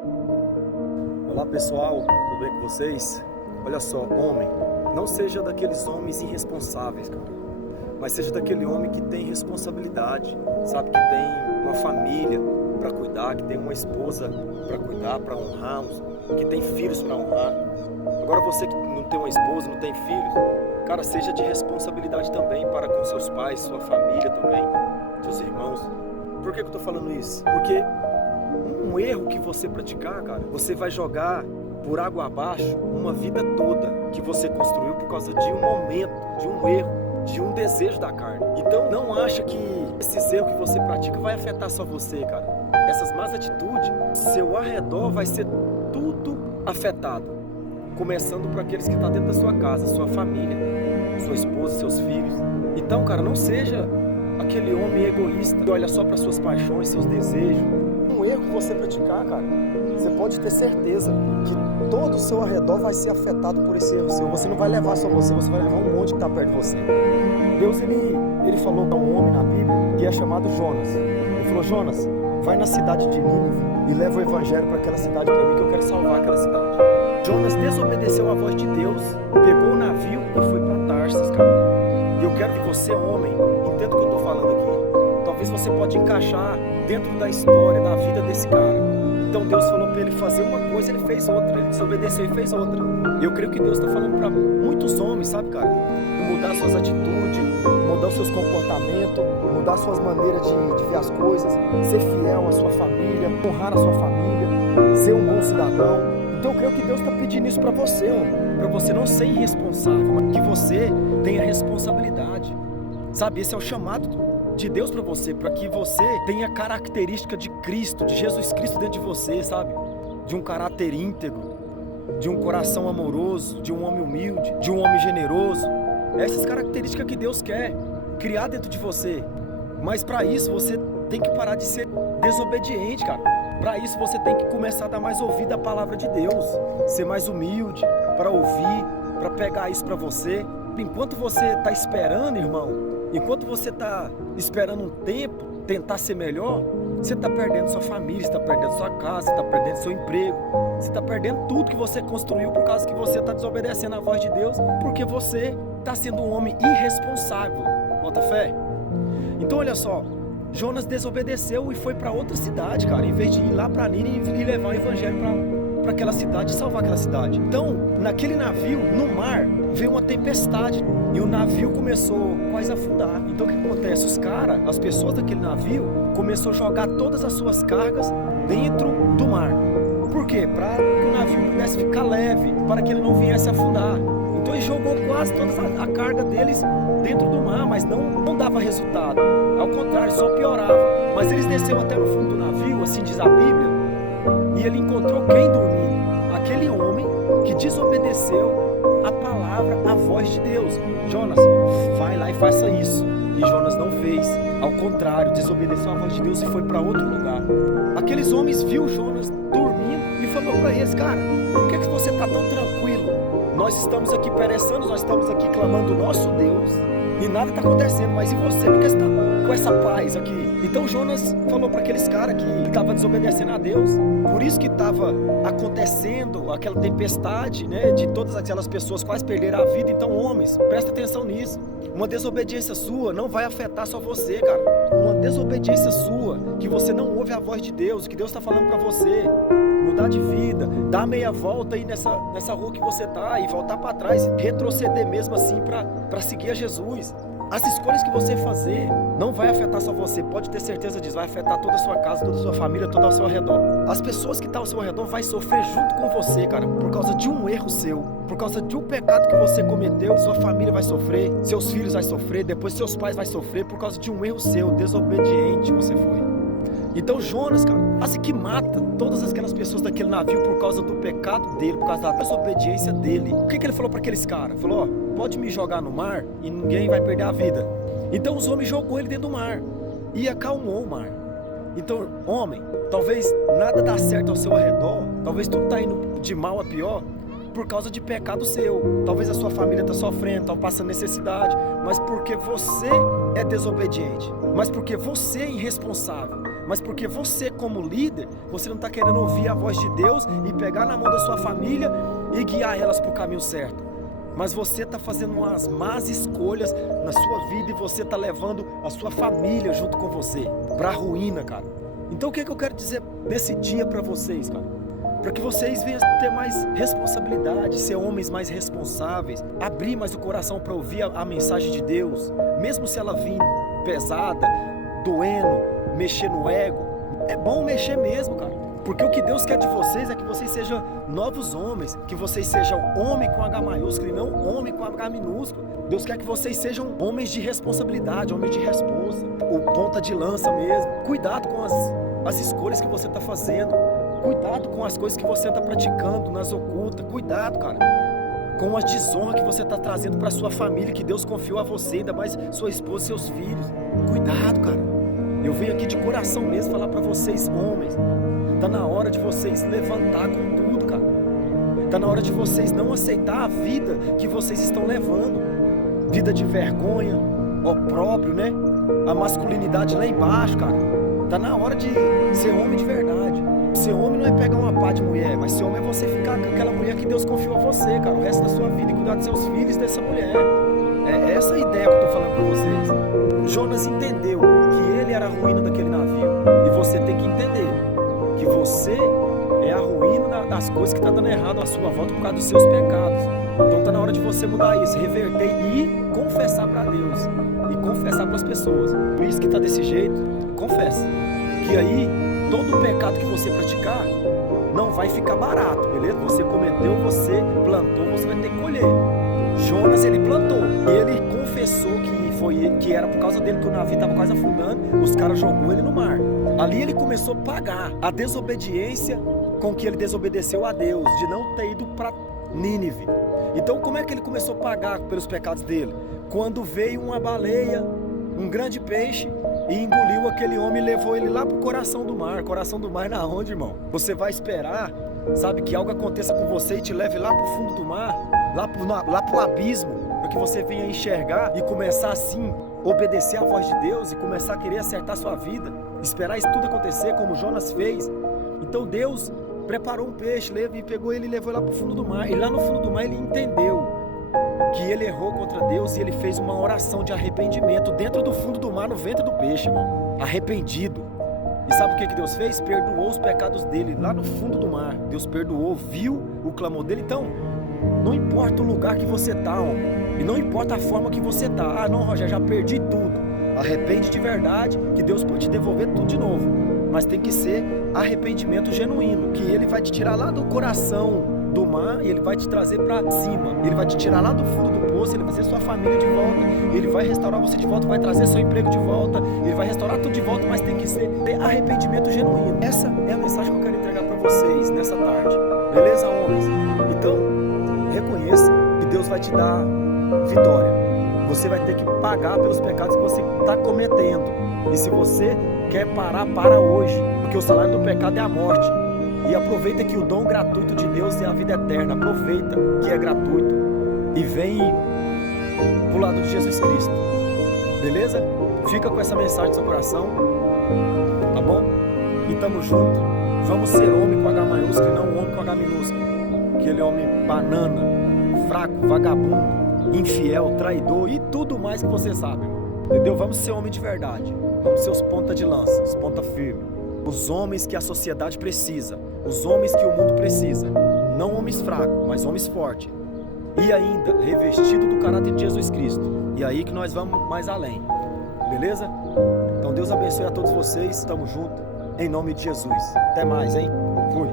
Olá pessoal, tudo bem com vocês? Olha só, homem, não seja daqueles homens irresponsáveis, cara, mas seja daquele homem que tem responsabilidade, sabe, que tem uma família para cuidar, que tem uma esposa para cuidar, para honrar, que tem filhos para honrar. Agora você que não tem uma esposa, não tem filhos, cara, seja de responsabilidade também para com seus pais, sua família também, seus irmãos. Por que eu tô falando isso? Porque um erro que você praticar, cara, você vai jogar por água abaixo uma vida toda que você construiu por causa de um momento, de um erro, de um desejo da carne. Então não acha que esses erros que você pratica vai afetar só você, cara. Essas más atitudes, seu arredor vai ser tudo afetado. Começando por aqueles que estão dentro da sua casa, sua família, sua esposa, seus filhos. Então, cara, não seja aquele homem egoísta que olha só para suas paixões, seus desejos. Um erro que você praticar, cara, você pode ter certeza que todo o seu arredor vai ser afetado por esse erro seu. Você não vai levar só você vai levar um monte que está perto de você. Deus, ele falou para um homem na Bíblia que é chamado Jonas. Ele falou: Jonas, vai na cidade de Nínive e leva o evangelho para aquela cidade para mim, que eu quero salvar aquela cidade. Jonas desobedeceu à voz de Deus, pegou o navio e foi para Tarsis, cara. E eu quero que você, homem, entenda o que eu estou falando aqui. Talvez você pode encaixar dentro da história, da vida desse cara. Então Deus falou para ele fazer uma coisa, ele fez outra. Ele desobedeceu e fez outra. E eu creio que Deus está falando para muitos homens, sabe, cara? Mudar suas atitudes, mudar os seus comportamentos, mudar suas maneiras de ver as coisas, ser fiel à sua família, honrar a sua família, ser um bom cidadão. Então eu creio que Deus está pedindo isso para você, homem. Para você não ser irresponsável, mas que você tenha responsabilidade. Sabe, esse é o chamado de Deus para você, para que você tenha a característica de Cristo, de Jesus Cristo dentro de você, sabe? De um caráter íntegro, de um coração amoroso, de um homem humilde, de um homem generoso. Essas características que Deus quer criar dentro de você. Mas para isso você tem que parar de ser desobediente, cara. Para isso você tem que começar a dar mais ouvido à palavra de Deus, ser mais humilde para ouvir, para pegar isso para você. Enquanto você está esperando, irmão, enquanto você está esperando um tempo, tentar ser melhor, você está perdendo sua família, você está perdendo sua casa, você está perdendo seu emprego, você está perdendo tudo que você construiu por causa que você está desobedecendo à voz de Deus, porque você está sendo um homem irresponsável. Bota fé? Então olha só, Jonas desobedeceu e foi para outra cidade, cara, em vez de ir lá para Nínive e levar o evangelho para aquela cidade, salvar aquela cidade. Então, naquele navio, no mar, veio uma tempestade e o navio começou quase a afundar. Então o que acontece? Os caras, as pessoas daquele navio, começou a jogar todas as suas cargas dentro do mar. Por quê? Para que o navio pudesse ficar leve, para que ele não viesse a afundar. Então ele jogou quase toda a carga deles dentro do mar, mas não dava resultado. Ao contrário, só piorava. Mas eles desceram até no fundo do navio, assim diz a Bíblia, e ele encontrou quem dormindo? Aquele homem que desobedeceu a palavra, a voz de Deus. Jonas, vai lá e faça isso. E Jonas não fez. Ao contrário, desobedeceu a voz de Deus e foi para outro lugar. Aqueles homens viu Jonas dormindo e falou para eles: cara, por que você está tão tranquilo? Nós estamos aqui perecendo, nós estamos aqui clamando o nosso Deus e nada está acontecendo, mas e você? Por que você está com essa paz aqui? Então Jonas falou para aqueles caras que estavam desobedecendo a Deus. Por isso que estava acontecendo aquela tempestade, né? De todas aquelas pessoas quase perderam a vida. Então, homens, presta atenção nisso. Uma desobediência sua não vai afetar só você, cara. Uma desobediência sua, que você não ouve a voz de Deus, que Deus está falando para você mudar de vida, dar meia volta aí nessa rua que você tá e voltar para trás, retroceder mesmo assim para seguir a Jesus. As escolhas que você fazer não vai afetar só você, pode ter certeza disso, vai afetar toda a sua casa, toda a sua família, todo ao seu redor. As pessoas que estão ao seu redor vai sofrer junto com você, cara, por causa de um erro seu, por causa de um pecado que você cometeu. Sua família vai sofrer, seus filhos vai sofrer, depois seus pais vai sofrer por causa de um erro seu, desobediente você foi. Então Jonas, cara, quase que mata todas aquelas pessoas daquele navio por causa do pecado dele, por causa da desobediência dele. O que ele falou para aqueles caras? Falou: ó, pode me jogar no mar e ninguém vai perder a vida. Então os homens jogou ele dentro do mar e acalmou o mar. Então, homem, talvez nada dá certo ao seu redor, talvez tudo está indo de mal a pior por causa de pecado seu. Talvez a sua família está sofrendo, está passando necessidade, mas porque você é desobediente, mas porque você é irresponsável, mas porque você como líder, você não está querendo ouvir a voz de Deus e pegar na mão da sua família e guiar elas para o caminho certo. Mas você está fazendo umas más escolhas na sua vida e você está levando a sua família junto com você para a ruína, cara. Então o que eu quero dizer nesse dia para vocês, cara? Para que vocês venham ter mais responsabilidade, ser homens mais responsáveis, abrir mais o coração para ouvir a mensagem de Deus, mesmo se ela vir pesada, doendo, mexer no ego. É bom mexer mesmo, cara. Porque o que Deus quer de vocês é que vocês sejam novos homens, que vocês sejam homem com H maiúsculo e não homem com H minúsculo. Deus quer que vocês sejam homens de responsabilidade, homens de responsa, ou ponta de lança mesmo. Cuidado com as escolhas que você está fazendo. Cuidado com as coisas que você está praticando nas ocultas. Cuidado, cara, com a desonra que você está trazendo para sua família, que Deus confiou a você, ainda mais sua esposa e seus filhos. Cuidado, cara. Eu venho aqui de coração mesmo falar para vocês, homens. Tá na hora de vocês levantar com tudo, cara. Tá na hora de vocês não aceitar a vida que vocês estão levando. Vida de vergonha, opróbrio, né? A masculinidade lá embaixo, cara. Tá na hora de ser homem de verdade. Ser homem não é pegar uma pá de mulher, mas ser homem é você ficar com aquela mulher que Deus confiou a você, cara, o resto da sua vida, e cuidar dos seus filhos e dessa mulher. É essa a ideia que eu tô falando pra vocês. Jonas entendeu que ele era a ruína daquele navio, e você tem que entender que você é a ruína das coisas que tá dando errado à sua volta por causa dos seus pecados. Então tá na hora de você mudar isso, reverter e confessar pra Deus, e confessar pras pessoas. Por isso que tá desse jeito, confessa. Que aí todo pecado que você praticar não vai ficar barato, beleza? Você cometeu, você plantou, você vai ter que colher. Jonas, ele plantou, ele confessou que era por causa dele que o navio estava quase afundando, os caras jogou ele no mar. Ali ele começou a pagar a desobediência com que ele desobedeceu a Deus, de não ter ido para Nínive. Então como é que ele começou a pagar pelos pecados dele? Quando veio uma baleia, um grande peixe, e engoliu aquele homem e levou ele lá pro coração do mar. Coração do mar na onde, irmão? Você vai esperar, sabe, que algo aconteça com você e te leve lá pro fundo do mar, lá pro abismo, para que você venha enxergar e começar assim, obedecer à voz de Deus e começar a querer acertar sua vida, esperar isso tudo acontecer como Jonas fez. Então Deus preparou um peixe, pegou ele e levou lá pro fundo do mar. E lá no fundo do mar ele entendeu que ele errou contra Deus e ele fez uma oração de arrependimento dentro do fundo do mar, no ventre do peixe, irmão. Arrependido. E sabe o que Deus fez? Perdoou os pecados dele lá no fundo do mar. Deus perdoou, viu o clamor dele. Então, não importa o lugar que você está, homem, e não importa a forma que você está. Ah, não, Rogério, já perdi tudo. Arrepende de verdade, que Deus pode te devolver tudo de novo. Mas tem que ser arrependimento genuíno, que ele vai te tirar lá do coração do mar e ele vai te trazer para cima. Ele vai te tirar lá do fundo do poço, ele vai trazer sua família de volta, ele vai restaurar você de volta, vai trazer seu emprego de volta, ele vai restaurar tudo de volta, mas tem que ser arrependimento genuíno. Essa é a mensagem que eu quero entregar para vocês nessa tarde. Beleza, homens? Então, reconheça que Deus vai te dar vitória. Você vai ter que pagar pelos pecados que você está cometendo. E se você quer parar, para hoje, porque o salário do pecado é a morte. E aproveita que o dom gratuito de Deus é a vida eterna. Aproveita que é gratuito e vem pro lado de Jesus Cristo. Beleza? Fica com essa mensagem no seu coração, tá bom? E tamo junto. Vamos ser homem com H maiúsculo e não homem com H minúsculo. Aquele homem banana, fraco, vagabundo, infiel, traidor e tudo mais que você sabe. Entendeu? Vamos ser homem de verdade. Vamos ser os ponta de lança, os ponta firme. Os homens que a sociedade precisa, os homens que o mundo precisa, não homens fracos, mas homens fortes, e ainda revestido do caráter de Jesus Cristo. E aí que nós vamos mais além, beleza? Então Deus abençoe a todos vocês, estamos juntos, em nome de Jesus. Até mais, hein? Fui.